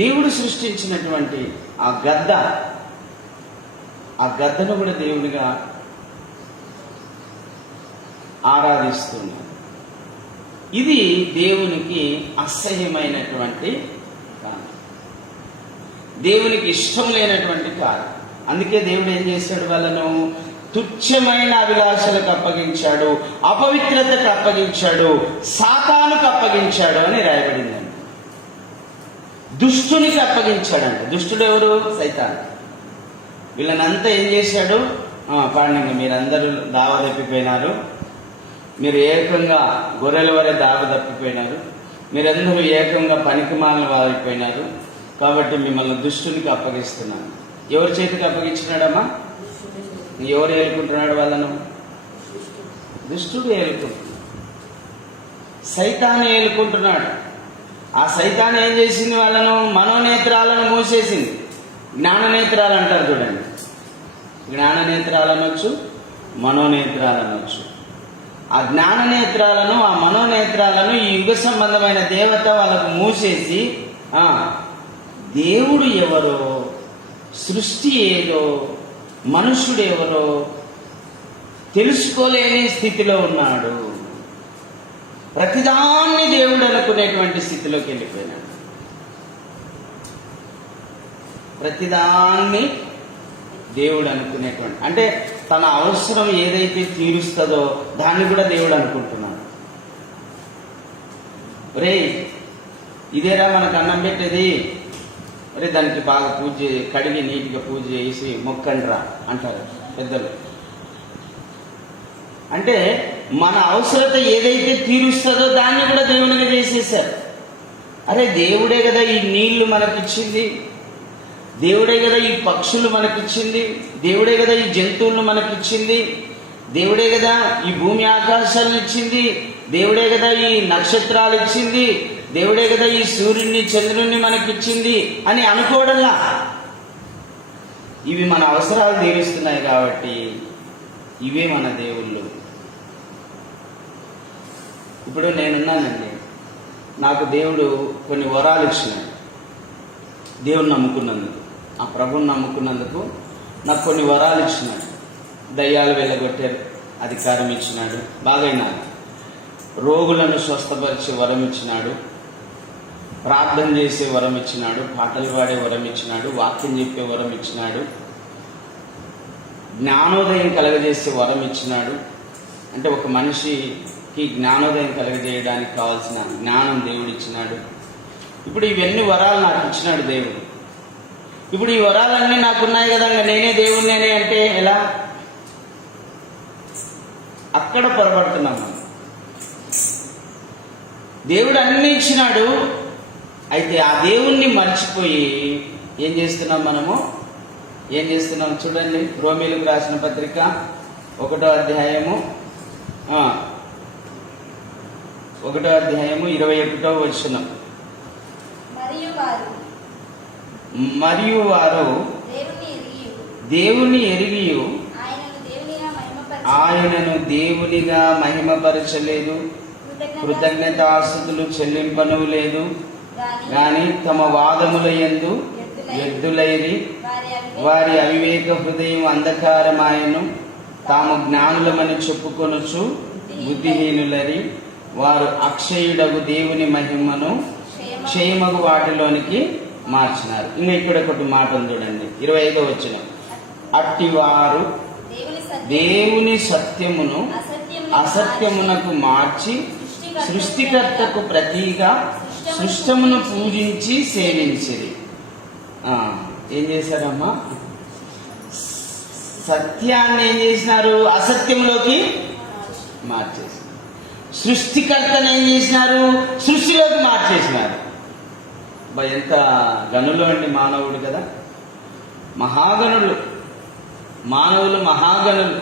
దేవుడు సృష్టించినటువంటి ఆ గద్దను కూడా దేవునిగా ఆరాధిస్తున్నారు. ఇది దేవునికి అసహ్యమైనటువంటి కారణం, దేవునికి ఇష్టం లేనటువంటి కారణం. అందుకే దేవుడు ఏం చేశాడు? వాళ్ళను తుచ్చమైన అభిలాషలకు అప్పగించాడు, అపవిత్రతకు అప్పగించాడు, సాతానుకు అప్పగించాడు అని రాయబడిందండి. దుష్టునికి అప్పగించాడంట. దుష్టుడు ఎవరు? సైతాను. వీళ్ళనంతా ఏం చేశాడు? పాండంగా మీరందరూ దావ తప్పిపోయినారు, మీరు ఏకంగా గొర్రెల వరే దావ తప్పిపోయినారు, మీరందరూ ఏకంగా పనికిమాలిన వారైపోయినారు, కాబట్టి మిమ్మల్ని దుష్టునికి అప్పగిస్తున్నాను. ఎవరి చేతికి అప్పగించినాడమ్మా? ఎవరు ఏలుకుంటున్నాడు వాళ్ళను? దుష్టుడు ఏలుకుంటున్నాడు, సైతాను ఏలుకుంటున్నాడు. ఆ సైతాను ఏం చేసింది? వాళ్ళను మనోనేత్రాలను మూసేసింది. జ్ఞాననేత్రాలు అంటారు చూడండి, జ్ఞాననేత్రాలనొచ్చు, మనోనేత్రాలనొచ్చు. ఆ జ్ఞాననేత్రాలను, ఆ మనోనేత్రాలను ఈ యుగ సంబంధమైన దేవత వాళ్ళకు మూసేసి దేవుడు ఎవరో, సృష్టి ఏదో, మనుష్యుడు ఎవరో తెలుసుకోలేని స్థితిలో ఉన్నాడు. ప్రతిదాన్ని దేవుడు అనుకునేటువంటి స్థితిలోకి వెళ్ళిపోయినాడు. ప్రతిదాన్ని దేవుడు అనుకునేటువంటి, అంటే తన అవసరం ఏదైతే తీరుస్తుందో దాన్ని కూడా దేవుడు అనుకుంటున్నాడు. రే ఇదేరా మనకు అన్నం పెట్టేది, అరే దానికి బాగా పూజ కడిగి నీట్గా పూజ చేసి మొక్కండ్రా అంటారు పెద్దలు. అంటే మన అవసరత ఏదైతే తీరుస్తుందో దాన్ని కూడా దేవునిగా చేసేసారు. అరే దేవుడే కదా ఈ నీళ్లు మనకిచ్చింది, దేవుడే కదా ఈ పక్షులు మనకిచ్చింది, దేవుడే కదా ఈ జంతువులను మనకిచ్చింది, దేవుడే కదా ఈ భూమి ఆకాశాలను ఇచ్చింది, దేవుడే కదా ఈ నక్షత్రాలు ఇచ్చింది, దేవుడే కదా ఈ సూర్యుడిని చంద్రుడిని మనకిచ్చింది అని అనుకోవడంలా. ఇవి మన అవసరాలు తీరుస్తున్నాయి కాబట్టి ఇవే మన దేవుళ్ళు. ఇప్పుడు నేనున్నానండి, నాకు దేవుడు కొన్ని వరాలు ఇచ్చినాడు. దేవుని నమ్ముకున్నందుకు, ఆ ప్రభుని నమ్ముకున్నందుకు నాకు కొన్ని వరాలు ఇచ్చినాడు. దయ్యాలు వెళ్ళగొట్టారు, అధికారం ఇచ్చినాడు, బాగైనాడు. రోగులను స్వస్థపరిచే వరం ఇచ్చినాడు, ప్రార్థన చేసే వరం ఇచ్చినాడు, పాటలు పాడే వరం ఇచ్చినాడు, వాక్యం చెప్పే వరం ఇచ్చినాడు, జ్ఞానోదయం కలగజేసే వరం ఇచ్చినాడు. అంటే ఒక మనిషికి జ్ఞానోదయం కలగజేయడానికి కావాల్సిన జ్ఞానం దేవుడు ఇచ్చినాడు. ఇప్పుడు ఇవన్నీ వరాలు నాకు ఇచ్చినాడు దేవుడు. ఇప్పుడు ఈ వరాలన్నీ నాకున్నాయి కదా, నేనే దేవుడినేనే అంటే ఎలా? అక్కడ పొరపడుతున్నాం మనం. దేవుడు అన్నీ ఇచ్చినాడు, అయితే ఆ దేవుణ్ణి మర్చిపోయి ఏం చేస్తున్నాం మనము? ఏం చేస్తున్నాం చూడండి. రోమీలకు రాసిన పత్రిక 1వ అధ్యాయము 21వ వచనం. మరియు వారు దేవుని ఎరిగి ఆయనను దేవునిగా మహిమపరచలేదు, కృతజ్ఞతాస్తుతులు చెల్లింపనలేదు, గాని తమ వాదముల యందు ఎద్దులైరి వారి అవివేక హృదయం అంధకారమాయను, తాము జ్ఞానులమని చెప్పుకొనుచు బుద్ధిహీనులరి, వారు అక్షయుడగు దేవుని మహిమను క్షయమగు వాటిలోనికి మార్చినారు. ఇంకా ఇక్కడ ఒకటి మాట ఉంది చూడండి, 25వ వచనం. అట్టివారు దేవుని సత్యమును అసత్యమునకు మార్చి సృష్టికర్తకు ప్రతిగా సృష్టమును పూజించి సేవించిరి. ఏం చేశారమ్మా? సత్యాన్ని ఏం చేసినారు? అసత్యంలోకి మార్చేసి. సృష్టికర్తను ఏం చేసినారు? సృష్టిలోకి మార్చేసినారు. ఎంత గనులు అండి మానవుడు కదా, మహాగణులు మానవులు, మహాగణులు.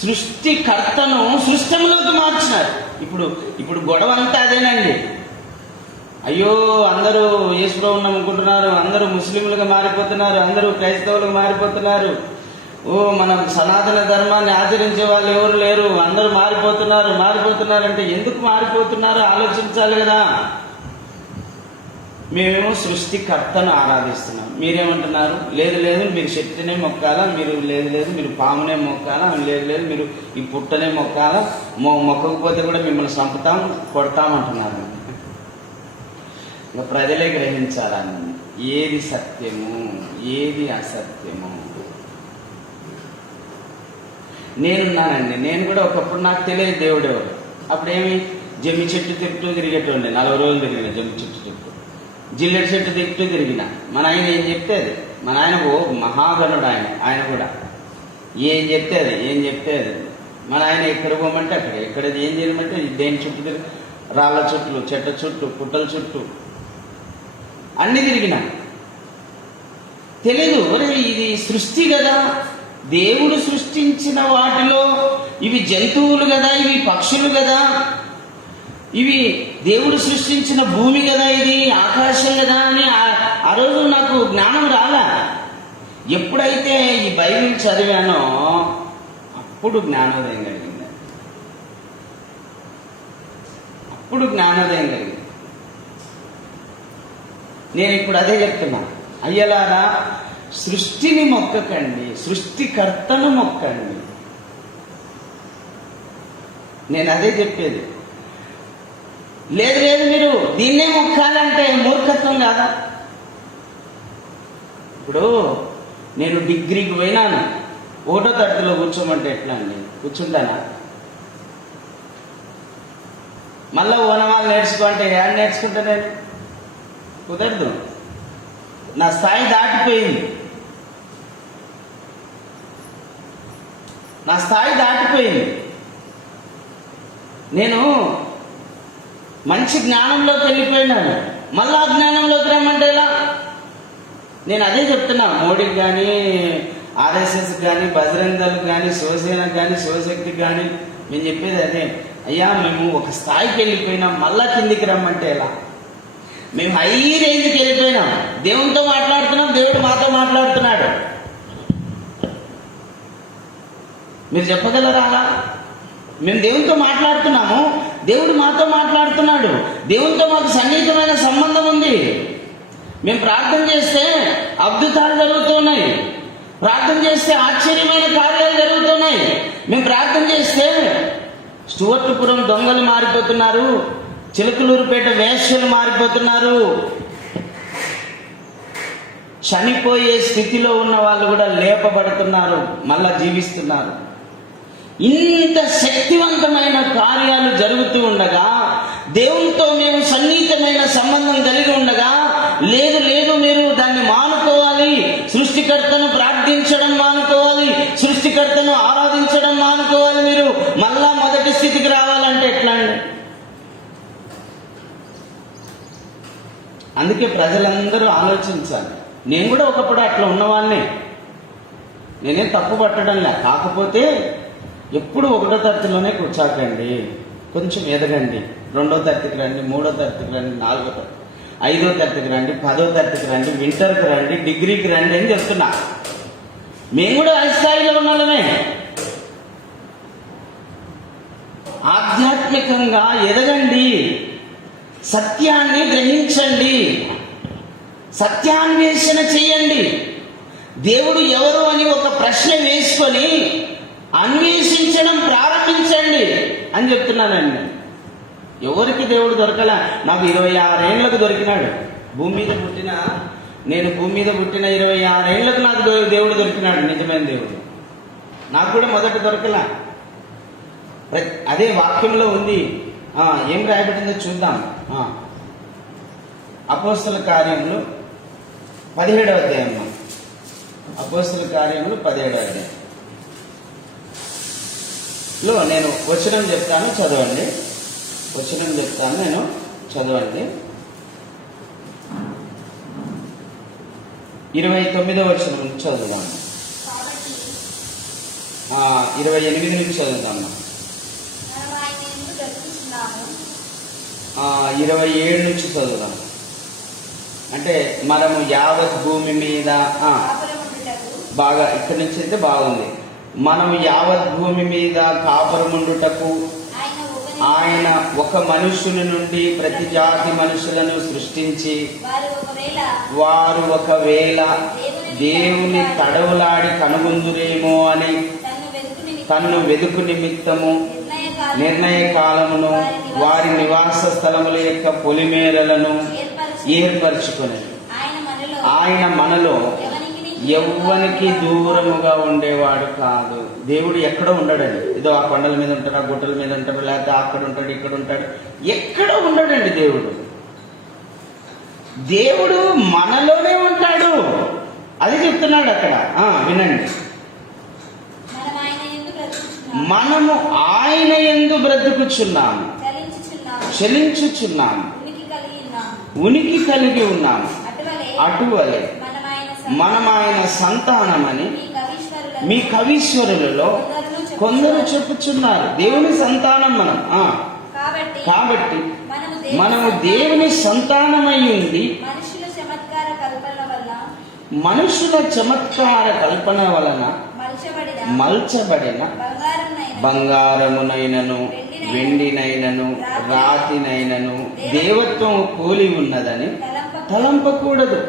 సృష్టికర్తను సృష్టంలోకి మార్చినారు. ఇప్పుడు గొడవ అంతా అదేనండి. అయ్యో అందరూ యేసుప్రభువుని నమ్ముకుంటున్నారు, అందరూ ముస్లింలుగా మారిపోతున్నారు, అందరూ క్రైస్తవులుగా మారిపోతున్నారు. మన సనాతన ధర్మాన్ని ఆచరించే వాళ్ళు ఎవరు లేరు, అందరూ మారిపోతున్నారు అంటే ఎందుకు మారిపోతున్నారో ఆలోచించాలి కదా. మేమేమో సృష్టికర్తను ఆరాధిస్తున్నాం. మీరేమంటున్నారు? లేదు మీరు చెట్టునే మొక్కాలా, మీరు లేదు మీరు పామునే మొక్కాలా, లేదు మీరు ఈ పుట్టనే మొక్కాలా, మొక్కకపోతే కూడా మిమ్మల్ని చంపుతాం కొడతామంటున్నారు. ఇంకా ప్రజలే గ్రహించాలని ఏది సత్యము ఏది అసత్యము. నేనున్నానండి, నేను కూడా ఒకప్పుడు నాకు తెలియదు దేవుడు ఎవరు. అప్పుడేమి జమ్మి చెట్టు తిరుగుతూ తిరిగేటండి, 40 రోజులు తిరిగిన జమ్మి చెట్టు తిరుగుతూ, జిల్లెడు చెట్టు తిరుగుతూ తిరిగిన. మన ఆయన ఏం చెప్తే అది, మన ఆయన మహాగణుడు ఆయన కూడా ఏం చెప్తే అది. మన ఆయన ఎక్కడ పోమంటే అక్కడ, ఎక్కడ ఏం చేయమంటే దేని చుట్టూ తిరిగి, రాళ్ళ చుట్టూ, చెట్ల చుట్టూ, పుట్టల చుట్టూ అన్ని తిరిగిన. తెలీదు ఒరే ఇది సృష్టి కదా, దేవుడు సృష్టించిన వాటిలో ఇవి జంతువులు కదా, ఇవి పక్షులు కదా, ఇవి దేవుడు సృష్టించిన భూమి కదా, ఇది ఆకాశం కదా అని ఆ రోజు నాకు జ్ఞానం రాలా. ఎప్పుడైతే ఈ బైబిల్ చదివానో అప్పుడు జ్ఞానోదయం కలిగింది. నేను ఇప్పుడు అదే చెప్తున్నా, అయ్యలారా సృష్టిని మొక్కకండి, సృష్టికర్తను మొక్కండి. నేను అదే చెప్పేది. లేదు మీరు దీన్నే మొక్కాలంటే మూర్ఖత్వం కాదా? ఇప్పుడు నేను డిగ్రీకి పోయినాను, 1వ తరగతిలో కూర్చోమంటే ఎట్లా అండి? కూర్చుంటానా? మళ్ళా ఓనమాలు నేర్చుకో అంటే ఏం నేర్చుకుంటా? నేను కుదరదు. నా స్థాయి దాటిపోయింది. నేను మంచి జ్ఞానంలోకి వెళ్ళిపోయినాను, మళ్ళా జ్ఞానంలోకి రమ్మంటే ఎలా? నేను అదే చెప్తున్నా. మోడీకి కానీ, ఆర్ఎస్ఎస్ కానీ, బజరంగ్ దళ్ కానీ, శివసేనకు కానీ, శివశక్తికి కానీ మేము చెప్పేది అదే. అయ్యా మేము ఒక స్థాయికి వెళ్ళిపోయినాం, మళ్ళా కిందికి రమ్మంటే ఎలా? మేము హై రేంజ్కి వెళ్ళిపోయినాం, దేవునితో మాట్లాడుతున్నాం, దేవుడు మాతో మాట్లాడుతున్నాడు. మీరు చెప్పగలరా అలా? మేము దేవునితో మాట్లాడుతున్నాము, దేవుడు మాతో మాట్లాడుతున్నాడు. దేవునితో మాకు సన్నిహితమైన సంబంధం ఉంది. మేము ప్రార్థన చేస్తే అద్భుతాలు జరుగుతున్నాయి, ప్రార్థన చేస్తే ఆశ్చర్యమైన కార్యాలు జరుగుతున్నాయి. మేము ప్రార్థన చేస్తే స్టువర్టుపురం దొంగలు మారిపోతున్నారు, చిలకలూరుపేట వేశ్యలు మారిపోతున్నారు, చనిపోయే స్థితిలో ఉన్న వాళ్ళు కూడా లేపబడుతున్నారు, మళ్ళా జీవిస్తున్నారు. ఇంత శక్తివంతమైన కార్యాలు జరుగుతూ ఉండగా, దేవునితో మేము సన్నిహితమైన సంబంధం కలిగి ఉండగా, లేదు లేదు మీరు దాన్ని మానుకోవాలి, సృష్టికర్తను ప్రార్థించడం మానుకోవాలి, సృష్టికర్తను ఆరాధించడం మానుకోవాలి, మీరు మళ్ళా మొదటి స్థితికి రావాలంటే ఎట్లా అండి? అందుకే ప్రజలందరూ ఆలోచించాలి. నేను కూడా ఒకప్పుడు అట్లా ఉన్నవాళ్ళనే, నేనేం తప్పు పట్టడంలే. కాకపోతే ఎప్పుడు 1వ తరగతిలోనే కూర్చోకండి, కొంచెం ఎదగండి, 2వ తరగతికి రండి, 3వ తరగతికి రండి, 4వ తరగతి, 5వ తరగతికి రండి, 10వ తరగతికి రండి, ఇంటర్కి రండి, డిగ్రీకి రండి అని చెప్తున్నా. మేము కూడా ఆ స్థాయిలో ఉన్నామే. ఆధ్యాత్మికంగా ఎదగండి, సత్యాన్ని గ్రహించండి, సత్యాన్వేషణ చేయండి. దేవుడు ఎవరు అని ఒక ప్రశ్న వేసుకొని అన్వేషించడం ప్రారంభించండి అని చెప్తున్నానండి. ఎవరికి దేవుడు దొరకలా? నాకు 26 ఏళ్లకు దొరికినాడు. నేను భూమి మీద పుట్టిన 26 ఏళ్లకు నాకు దేవుడు దొరికినాడు, నిజమైన దేవుడు. నాకు కూడా మొదట దొరకలా. అదే వాక్యంలో ఉంది. ఏం రాయబడిందో చూద్దాం. అపోస్తల కార్యములు 17వ అధ్యాయం. అపోస్తల కార్యములు 17వ అధ్యాయం లో నేను వచనం చెప్తాను, చదవండి. వచనం చెప్తాను, నేను చదవండి. 29వ వచనం నుంచి చదువుదాము. 28 నుంచి చదువుతాము. 27 నుంచి చదువుదాం. అంటే మనము యావత్ భూమి మీద బాగా ఇక్కడి నుంచి అయితే బాగుంది. మనము యావత్ భూమి మీద కాపురముండుటకు ఆయన ఒక మనుషుని నుండి ప్రతి జాతి మనుషులను సృష్టించి, వారు ఒకవేళ దేవుని తడవులాడి కనుగొందురేమో అని తన్ను వెదుకు నిమిత్తము నిర్ణయ కాలమును వారి నివాస స్థలముల యొక్క పొలిమేరలను ఏర్పరచుకుని, ఆయన మనలో ఎవ్వనికి దూరముగా ఉండేవాడు కాదు. దేవుడు ఎక్కడో ఉండడండి. ఏదో ఆ కొండల మీద ఉంటాడు, ఆ గుట్టల మీద ఉంటాడు, లేకపోతే అక్కడ ఉంటాడు, ఇక్కడ ఉంటాడు, ఎక్కడో ఉండడండి. దేవుడు మనలోనే ఉంటాడు. అది చెప్తున్నాడు అక్కడ. వినండి. మనము ఆయన యందు బ్రతుకుచున్నాము, చలించుచున్నాము, ఉనికి కలిగి ఉన్నాము. అటువలే మనం ఆయన సంతానమని మీ కవీశ్వరులలో కొందరు చెప్పుచున్నారు. దేవుని సంతానం మనం. కాబట్టి మనము దేవుని సంతానమై ఉండి మనుషుల చమత్కార కల్పన వలన మల్చబడిన బంగారమునైనను వెండినైనను రాతినైనను దేవత్వం పోలి ఉన్నదని తలంపకూడదు.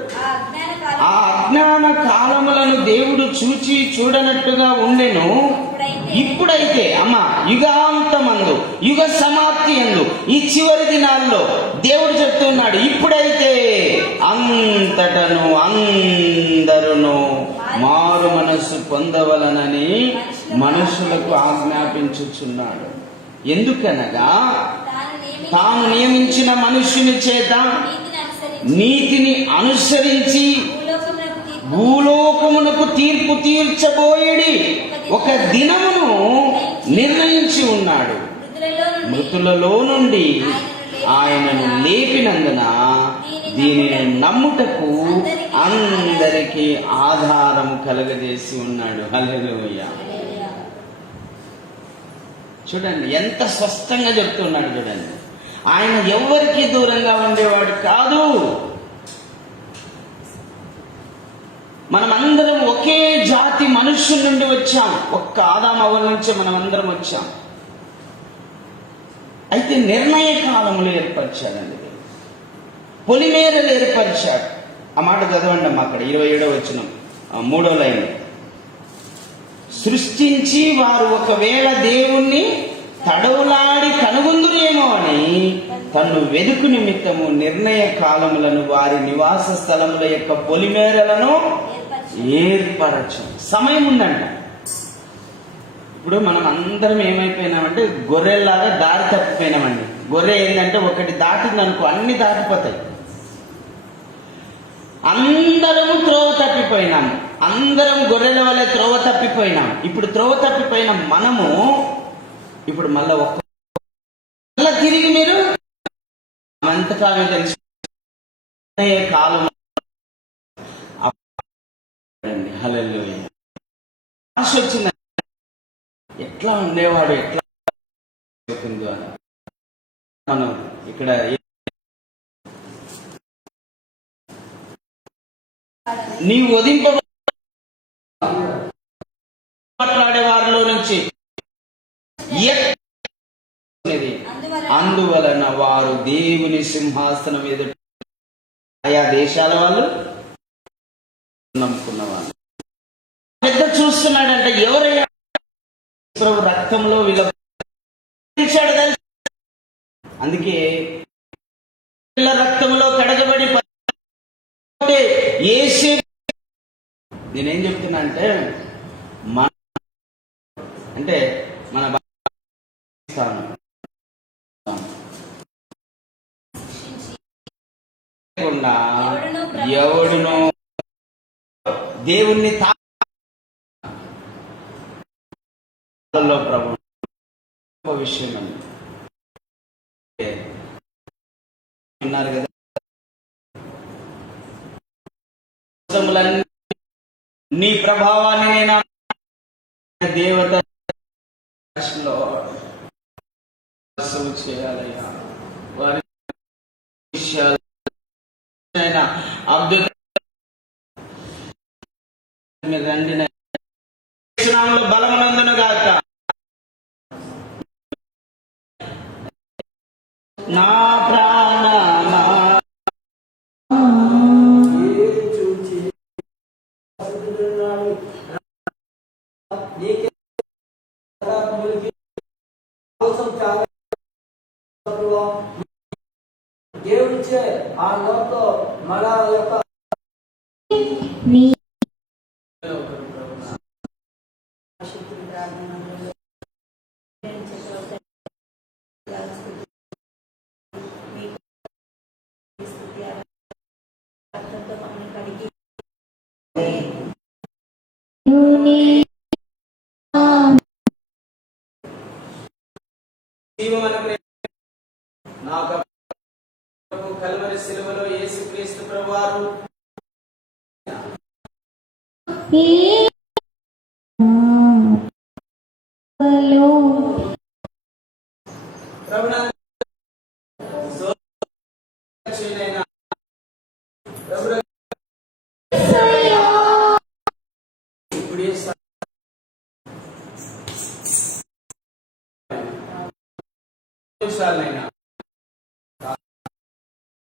ఆ అజ్ఞాన కాలములను దేవుడు చూచి చూడనట్టుగా ఉండెను. ఇప్పుడైతే యుగాంతమందు, యుగ సమాప్తి యందు, ఈ చివరి దినాల్లో దేవుడు చెప్తున్నాడు, ఇప్పుడైతే అంతటను అందరును మారు మనస్సు పొందవలనని మనుషులకు ఆజ్ఞాపించుచున్నాడు. ఎందుకనగా తాను నియమించిన మనుష్యుని చేత నీతిని అనుసరించి భూలోకమునకు తీర్పు తీర్చబోయేడి ఒక దినమును నిర్ణయించి ఉన్నాడు. మృతులలో నుండి ఆయనను లేపినందున దీనిని నమ్ముటకు అందరికీ ఆధారం కలగజేసి ఉన్నాడు. హల్లెలూయా. చూడండి ఎంత స్పష్టంగా చెప్తున్నాడు. చూడండి, ఆయన ఎవరికి దూరంగా ఉండేవాడు కాదు. మనమందరం ఒకే జాతి మనుష్యుల నుండి వచ్చాం. ఒక్క ఆదాము అవ్వ నుంచే మనం అందరం వచ్చాం. అయితే అయితే నిర్ణయ కాలములు ఏర్పరిచాడండి, పొలిమేరలు ఏర్పరిచాడు. ఆ మాట చదవండి అమ్మ, అక్కడ 27వ వచనం 3వ లైన్. సృష్టించి వారు ఒకవేళ దేవుణ్ణి తడవులాడి కనుగొందురేమో అని తన్ను వెదుకు నిమిత్తము నిర్ణయ కాలములను వారి నివాస స్థలముల యొక్క పొలిమేరలను ఏర్పరచు. సమయం ఉందంట. ఇప్పుడు మనం అందరం ఏమైపోయినామంటే గొర్రెల్లాగా దారి తప్పిపోయినామండి. గొర్రె ఏంటంటే ఒకటి దాటిందనుకో అన్ని దాటిపోతాయి. అందరము త్రోవ తప్పిపోయినాము, అందరం గొర్రెల వల్లే త్రోవ తప్పిపోయినాం. ఇప్పుడు త్రోవ తప్పిపోయిన మనము ఇప్పుడు మళ్ళా మళ్ళా తిరిగి మీరు ఎంతకాలం తెలిసి కాలం హల్లెలూయా. ఆశ వచ్చింది, ఎట్లా ఉండేవాడు, ఎట్లా అవుతుందో అని. మనం ఇక్కడ నీవు వదింప మాట్లాడే వారిలో నుంచి అందువలన వారు దేవుని సింహాసనం ఎదుట ఆయా దేశాల వాళ్ళు నమ్ముకున్న వాళ్ళు పెద్ద చూస్తున్నాడంటే ఎవరయ్యా రక్తంలో విలపించాడు. అందుకే రక్తంలో కడగబడి నేనేం చెప్తున్నా అంటే మన ఎవడును దేవుణ్ణి ప్రభు విషయం అని విన్నారు కదా. నీ ప్రభావాన్ని నేను దేవత చేయాలయ్యా. వారి అద్భుత రండి బలమునందును గాక. నా ప్రాణ దేవుడిచ్చే ఆ లోతో మన యొక్క కల్వరి శిలువలో యేసుక్రీస్తు ప్రభువారు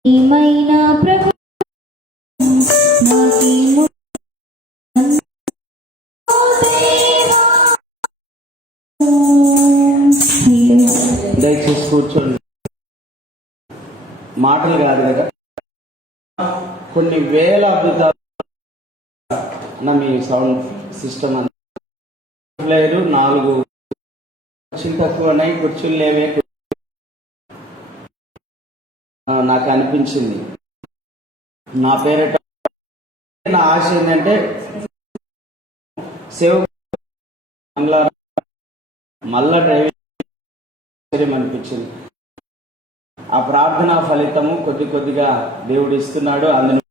ఏమైనా ప్రభు దయచేసి కూర్చోండి. మాటలు కాదు కదా, కొన్ని వేల అద్భుతాలు నా మీ సౌండ్ సిస్టమ్ లేదు. 4 కుర్చీలు తక్కువ ఉన్నాయి, కుర్చీలు లేవే. నాకు అనిపించింది నా పేరిట నా ఆశ ఏంటంటే మళ్ళా డ్రైవింగ్ అనిపించింది. ఆ ప్రార్థన ఫలితము కొద్దిగా దేవుడు ఇస్తున్నాడు. అందులో